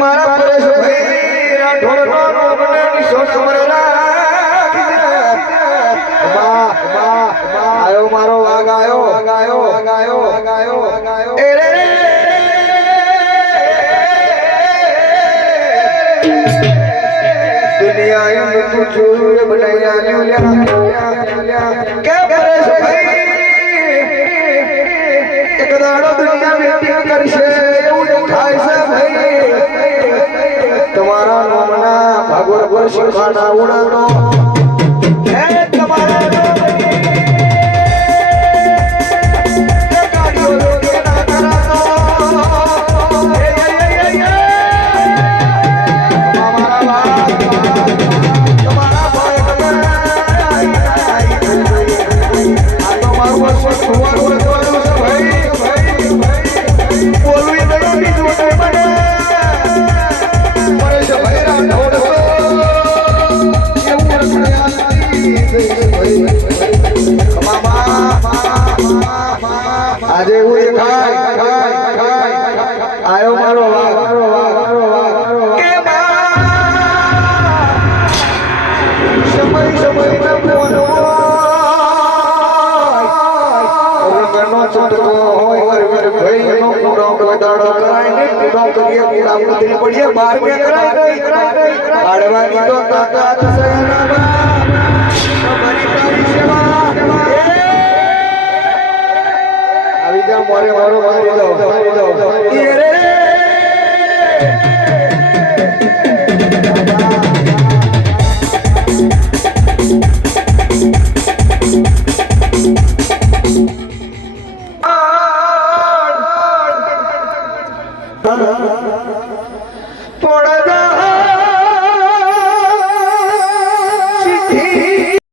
મારા પરેશભાઈ રાઠોડનો મને નિશોન મરેલા આયો મારો વાગ આયો એ રે દુનિયા નું પૂછું બનાયા કે પરેશભાઈ એક દાડો દુનિયા મીટિંગ કરશે એવું થાય છે ભાઈ તમારા નામના ભાગવત પર શિખાના ઉડાડો હે તમારા આજે હું આયો મારો સમય ના બોલો રંગનો ચટકો હોય ભાઈનો પૂરો દાડો કરાઈને પૂરો કરીએ પૂરા પુત્રી પડીએ બાર કે કરાય કાઢવાની તો તાકાત છે તમારી તારી સેવા આવી જા મોરે મારો મારી દો